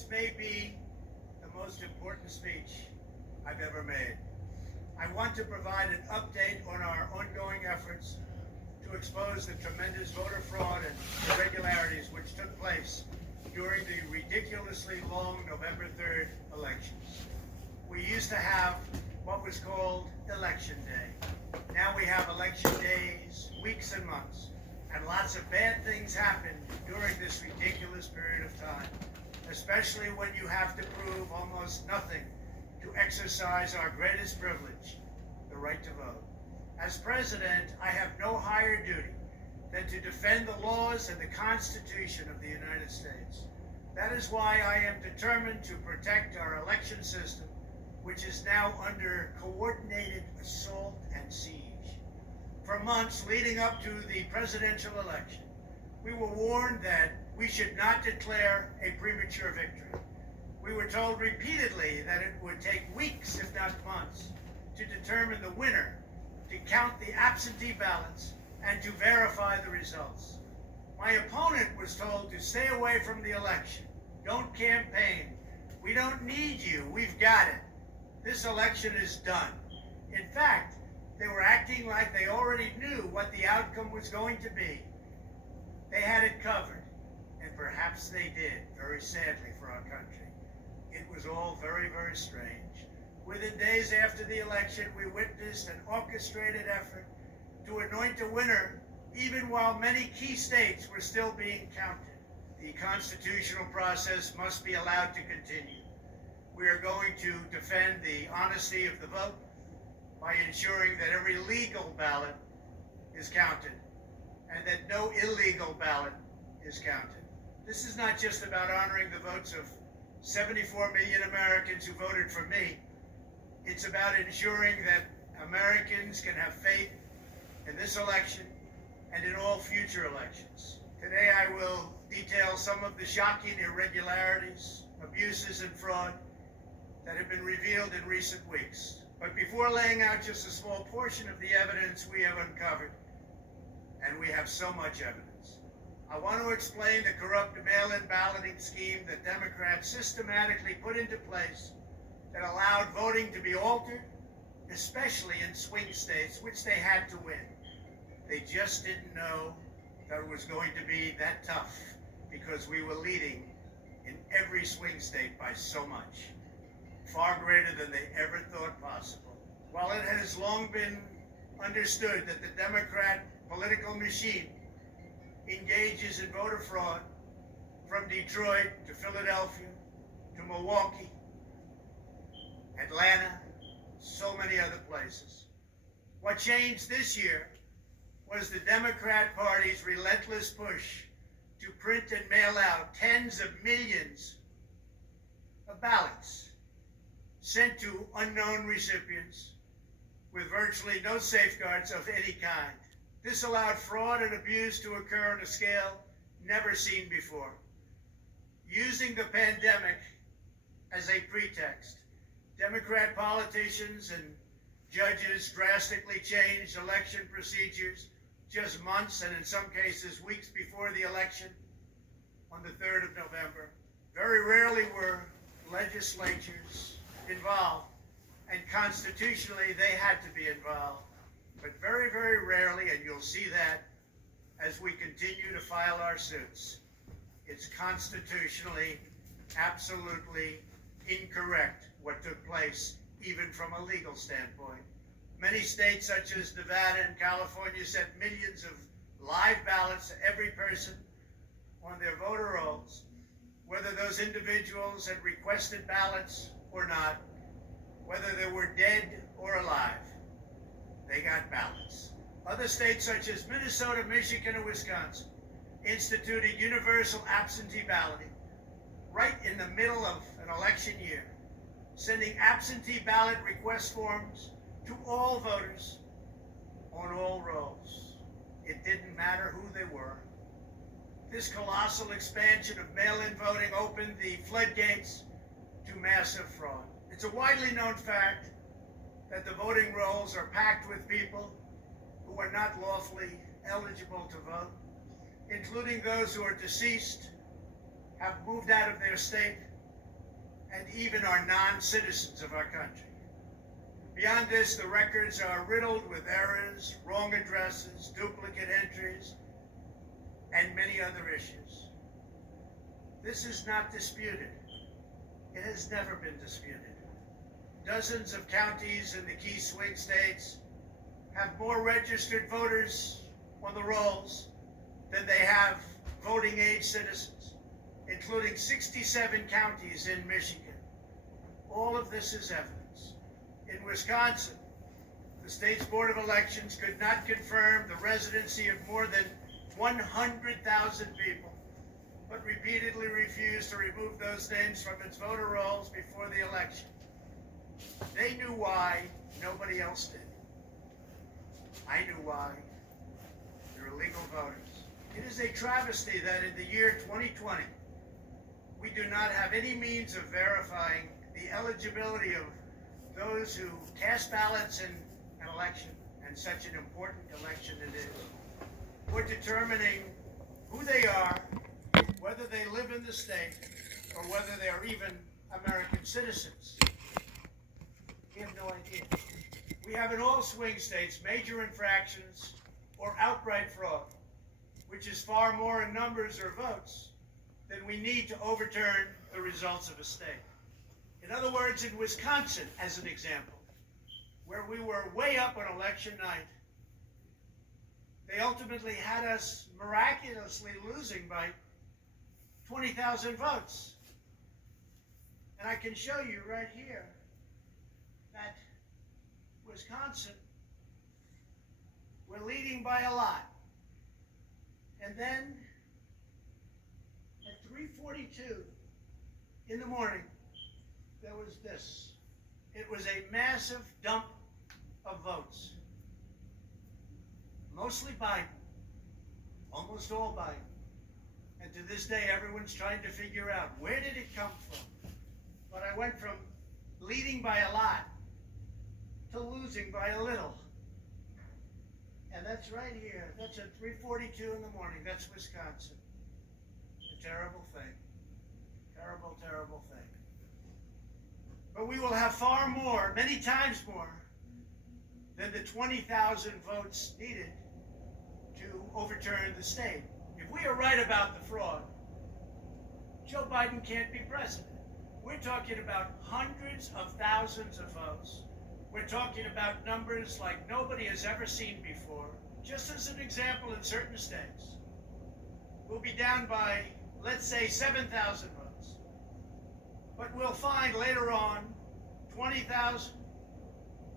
This may be the most important speech I've ever made. I want to provide an update on our ongoing efforts to expose the tremendous voter fraud and irregularities which took place during the ridiculously long November 3rd elections. We used to have what was called Election Day. Now we have election days, weeks and months, and lots of bad things happen during this ridiculous period of time, especially when you have to prove almost nothing to exercise our greatest privilege, the right to vote. As president, I have no higher duty than to defend the laws and the Constitution of the United States. That is why I am determined to protect our election system, which is now under coordinated assault and siege. For months leading up to the presidential election, we were warned that we should not declare a premature victory. We were told repeatedly that it would take weeks, if not months, to determine the winner, to count the absentee ballots, and to verify the results. My opponent was told to stay away from the election. Don't campaign. We don't need you. We've got it. This election is done. In fact, they were acting like they already knew what the outcome was going to be. They had it covered, and perhaps they did, very sadly for our country. It was all very, very strange. Within days after the election, we witnessed an orchestrated effort to anoint a winner, even while many key states were still being counted. The constitutional process must be allowed to continue. We are going to defend the honesty of the vote by ensuring that every legal ballot is counted and that no illegal ballot is counted. This is not just about honoring the votes of 74 million Americans who voted for me. It's about ensuring that Americans can have faith in this election and in all future elections. Today I will detail some of the shocking irregularities, abuses, and fraud that have been revealed in recent weeks. But before laying out just a small portion of the evidence we have uncovered, and we have so much evidence, I want to explain the corrupt mail-in balloting scheme that Democrats systematically put into place that allowed voting to be altered, especially in swing states, which they had to win. They just didn't know that it was going to be that tough because we were leading in every swing state by so much, far greater than they ever thought possible. While it has long been understood that the Democrat political machine engages in voter fraud from Detroit to Philadelphia to Milwaukee, Atlanta, so many other places. What changed this year was the Democrat Party's relentless push to print and mail out tens of millions of ballots sent to unknown recipients with virtually no safeguards of any kind. This allowed fraud and abuse to occur on a scale never seen before. Using the pandemic as a pretext, Democrat politicians and judges drastically changed election procedures just months and in some cases weeks before the election on the 3rd of November. Very rarely were legislatures involved, and constitutionally they had to be involved, but very, very rarely, and you'll see that as we continue to file our suits. It's constitutionally absolutely incorrect what took place, even from a legal standpoint. Many states, such as Nevada and California, sent millions of live ballots to every person on their voter rolls, whether those individuals had requested ballots or not, whether they were dead or alive. They got ballots. Other states, such as Minnesota, Michigan, and Wisconsin, instituted universal absentee balloting right in the middle of an election year, sending absentee ballot request forms to all voters on all rolls. It didn't matter who they were. This colossal expansion of mail-in voting opened the floodgates to massive fraud. It's a widely known fact that the voting rolls are packed with people who are not lawfully eligible to vote, including those who are deceased, have moved out of their state, and even are non-citizens of our country. Beyond this, the records are riddled with errors, wrong addresses, duplicate entries, and many other issues. This is not disputed. It has never been disputed. Dozens of counties in the key swing states have more registered voters on the rolls than they have voting age citizens, including 67 counties in Michigan. All of this is evidence. In Wisconsin, the state's Board of Elections could not confirm the residency of more than 100,000 people, but repeatedly refused to remove those names from its voter rolls before the election. They knew why, nobody else did. I knew why. They're illegal voters. It is a travesty that in the year 2020, we do not have any means of verifying the eligibility of those who cast ballots in an election, and such an important election it is, or determining who they are, whether they live in the state, or whether they are even American citizens. We have no idea. We have in all swing states major infractions or outright fraud, which is far more in numbers or votes than we need to overturn the results of a state. In other words, in Wisconsin, as an example, where we were way up on election night, they ultimately had us miraculously losing by 20,000 votes. And I can show you right here that Wisconsin, we're leading by a lot. And then at 3:42 in the morning, there was this. It was a massive dump of votes. Mostly Biden, almost all Biden. And to this day, everyone's trying to figure out, where did it come from? But I went from leading by a lot to losing by a little. And that's right here. That's at 3:42 in the morning. That's Wisconsin. A terrible thing. Terrible, terrible thing. But we will have far more, many times more, than the 20,000 votes needed to overturn the state. If we are right about the fraud, Joe Biden can't be president. We're talking about hundreds of thousands of votes. We're talking about numbers like nobody has ever seen before. Just as an example, in certain states, we'll be down by, let's say, 7,000 votes. But we'll find later on 20,000,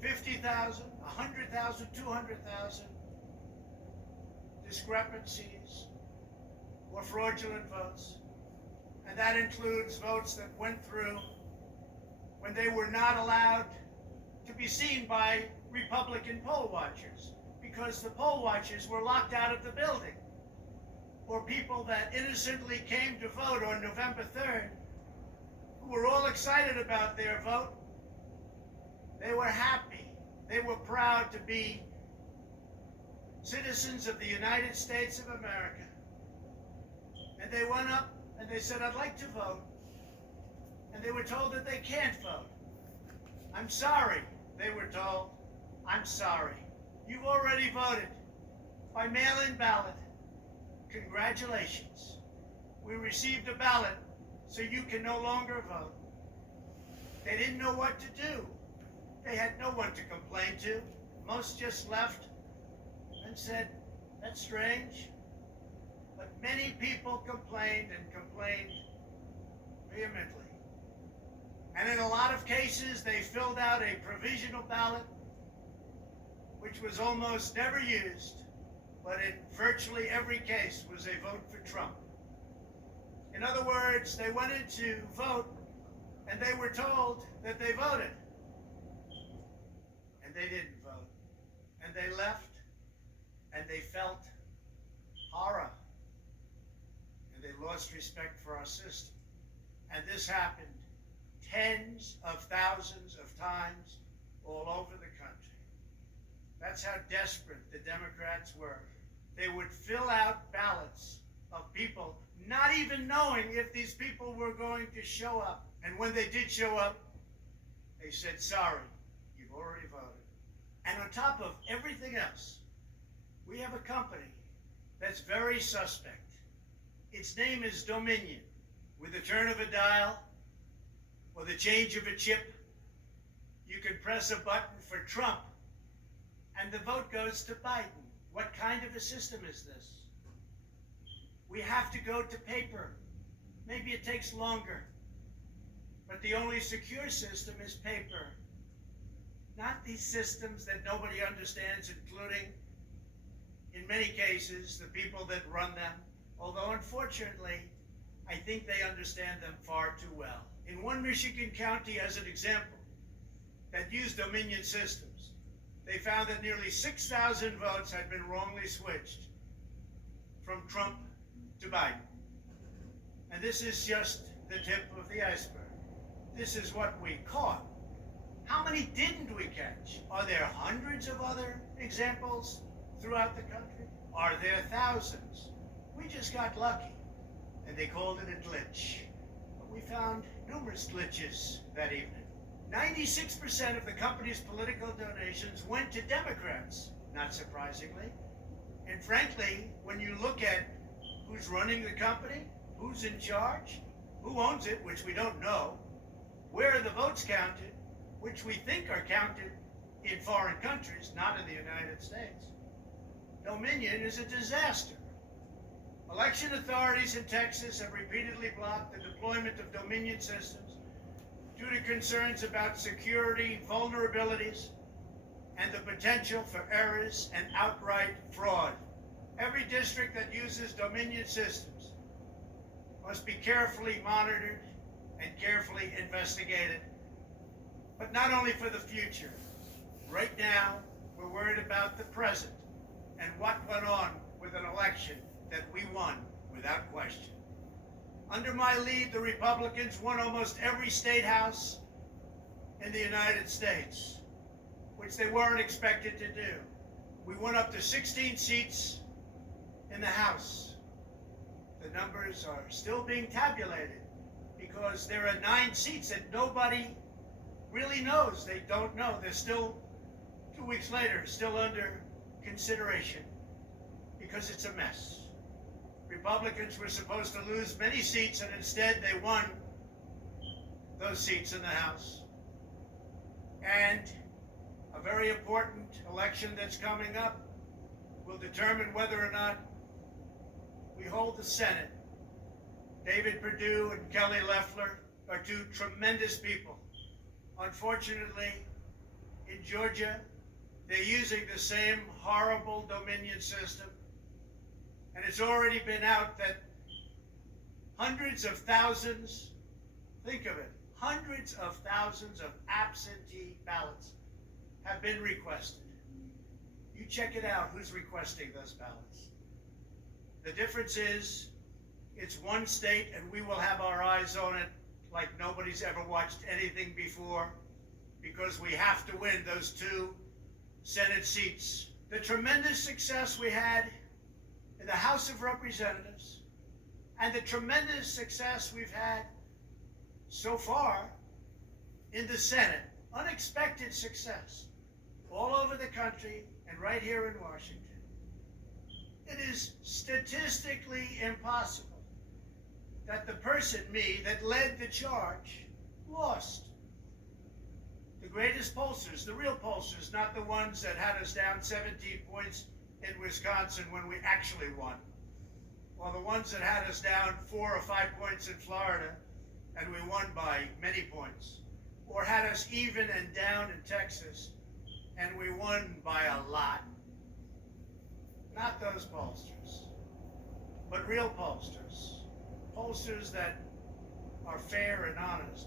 50,000, 100,000, 200,000 discrepancies or fraudulent votes. And that includes votes that went through when they were not allowed to be seen by Republican poll watchers because the poll watchers were locked out of the building. Or people that innocently came to vote on November 3rd, who were all excited about their vote. They were happy. They were proud to be citizens of the United States of America. And they went up and they said, I'd like to vote. And they were told that they can't vote. I'm sorry, they were told. I'm sorry. You've already voted by mail-in ballot. Congratulations. We received a ballot, so you can no longer vote. They didn't know what to do. They had no one to complain to. Most just left and said, that's strange. But many people complained and complained vehemently. And in a lot of cases, they filled out a provisional ballot, which was almost never used, but in virtually every case was a vote for Trump. In other words, they went in to vote, and they were told that they voted. And they didn't vote. And they left, and they felt horror. And they lost respect for our system. And this happened tens of thousands of times all over the country. That's how desperate the Democrats were. They would fill out ballots of people not even knowing if these people were going to show up And when they did show up, they said, sorry, you've already voted. And on top of everything else, we have a company that's very suspect. Its name is Dominion. With the turn of a dial or the change of a chip, you can press a button for Trump and the vote goes to Biden. What kind of a system is this? We have to go to paper. Maybe it takes longer, but the only secure system is paper. Not these systems that nobody understands, including, in many cases, the people that run them. Although, unfortunately, I think they understand them far too well. In one Michigan county, as an example, that used Dominion systems, they found that nearly 6,000 votes had been wrongly switched from Trump to Biden. And this is just the tip of the iceberg. This is what we caught. How many didn't we catch? Are there hundreds of other examples throughout the country? Are there thousands? We just got lucky, and they called it a glitch. But we found numerous glitches that evening. 96% of the company's political donations went to Democrats, not surprisingly. And frankly, when you look at who's running the company, who's in charge, who owns it, which we don't know, where are the votes counted, which we think are counted in foreign countries, not in the United States. Dominion is a disaster. Election authorities in Texas have repeatedly blocked the deployment of Dominion systems due to concerns about security vulnerabilities and the potential for errors and outright fraud. Every district that uses Dominion systems must be carefully monitored and carefully investigated, but not only for the future. Right now, we're worried about the present and what went on with an election that we won without question. Under my lead, the Republicans won almost every state house in the United States, which they weren't expected to do. We went up to 16 seats in the House. The numbers are still being tabulated because there are 9 seats that nobody really knows. They don't know. They're still, 2 weeks later, still under consideration because it's a mess. Republicans were supposed to lose many seats, and instead they won those seats in the House. And a very important election that's coming up will determine whether or not we hold the Senate. David Perdue and Kelly Loeffler are 2 tremendous people. Unfortunately, in Georgia, they're using the same horrible Dominion system. And it's already been out that hundreds of thousands, think of it, hundreds of thousands of absentee ballots have been requested. You check it out, who's requesting those ballots. The difference is, it's one state and we will have our eyes on it like nobody's ever watched anything before, because we have to win those 2 Senate seats. The tremendous success we had in the House of Representatives and the tremendous success we've had so far in the Senate, unexpected success all over the country and right here in Washington. It is statistically impossible that the person, me, that led the charge, lost. The greatest pollsters, the real pollsters, not the ones that had us down 17 points in Wisconsin when we actually won, or the ones that had us down 4 or 5 points in Florida and we won by many points, or had us even and down in Texas and we won by a lot. Not those pollsters, but real pollsters. Pollsters that are fair and honest.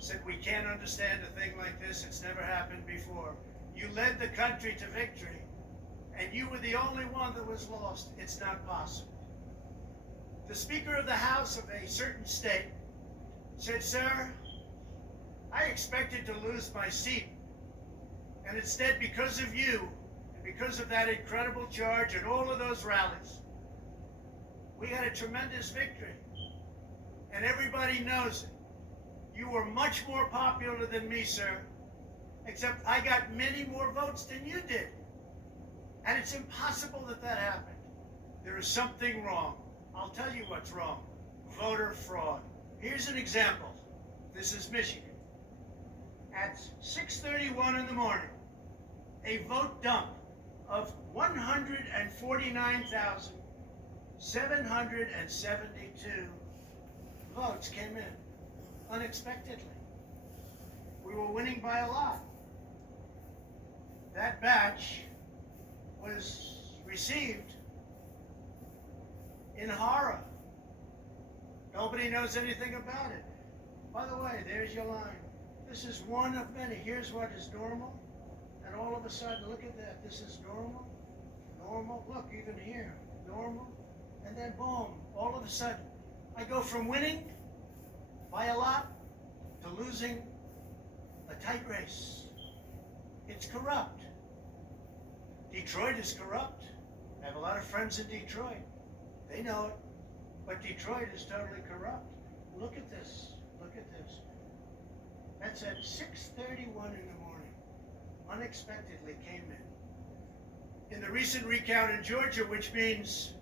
Said, we can't understand a thing like this. It's never happened before. You led the country to victory, and you were the only one that was lost. It's not possible. The Speaker of the House of a certain state said, sir, I expected to lose my seat. And instead, because of you, and because of that incredible charge and all of those rallies, we had a tremendous victory. And everybody knows it. You were much more popular than me, sir, except I got many more votes than you did. And it's impossible that that happened. There is something wrong. I'll tell you what's wrong. Voter fraud. Here's an example. This is Michigan. At 6:31 in the morning, a vote dump of 149,772 votes came in unexpectedly. We were winning by a lot. That batch was received in horror. Nobody knows anything about it. By the way, there's your line. This is one of many. Here's what is normal. And all of a sudden, look at that. This is normal. Normal. Look, even here. Normal. And then boom. All of a sudden, I go from winning by a lot to losing a tight race. It's corrupt. Detroit is corrupt. I have a lot of friends in Detroit. They know it. But Detroit is totally corrupt. Look at this. Look at this. That's at 6:31 in the morning. Unexpectedly came in. In the recent recount in Georgia, which means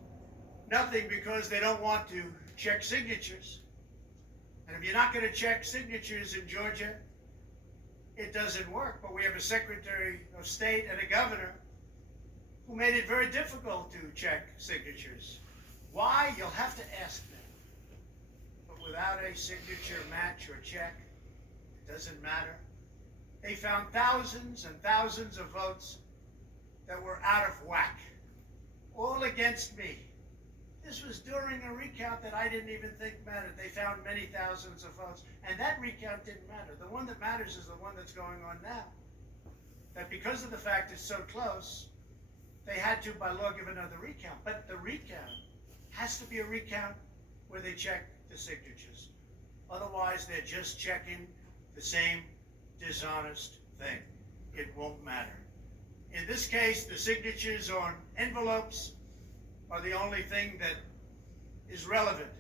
nothing because they don't want to check signatures. And if you're not going to check signatures in Georgia, it doesn't work. But we have a Secretary of State and a governor who made it very difficult to check signatures. Why? You'll have to ask them. But without a signature match or check, it doesn't matter. They found thousands and thousands of votes that were out of whack, all against me. This was during a recount that I didn't even think mattered. They found many thousands of votes, and that recount didn't matter. The one that matters is the one that's going on now. That because of the fact it's so close, they had to, by law, give another recount. But the recount has to be a recount where they check the signatures. Otherwise, they're just checking the same dishonest thing. It won't matter. In this case, the signatures on envelopes are the only thing that is relevant.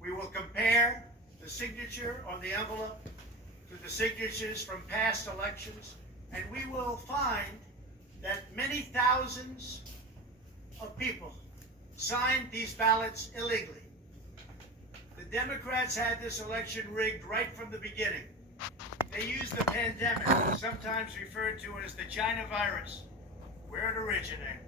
We will compare the signature on the envelope to the signatures from past elections, and we will find that many thousands of people signed these ballots illegally. The Democrats had this election rigged right from the beginning. They used the pandemic, sometimes referred to as the China virus, where it originated,